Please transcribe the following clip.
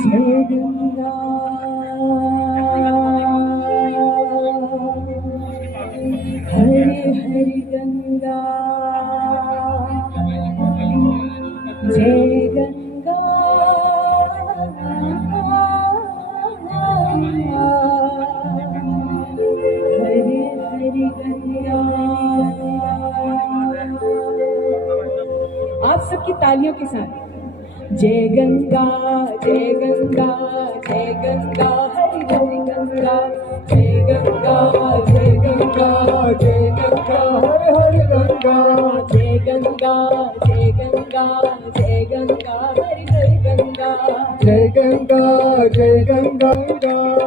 जय गंगा हरे हरि गंगा जय गंगा हरे हरि गंगा। आप सबकी तालियों के साथ जय गंगा जय गंगा जय गंगा हरि हरि गंगा जय गंगा जय गंगा जय गंगा हरि हरि गंगा जय गंगा जय गंगा जय गंगा हरि हरि गंगा जय गंगा जय गंगा।